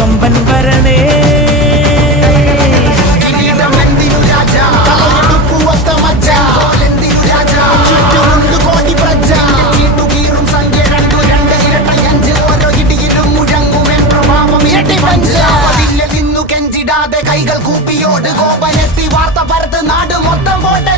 കൊമ്പൻ വരണേ. കൈകൾ കൂപ്പിയോട് കോപനെത്തി വാർത്ത പരത്ത് നാട് മൊത്തം പോട്ടെ.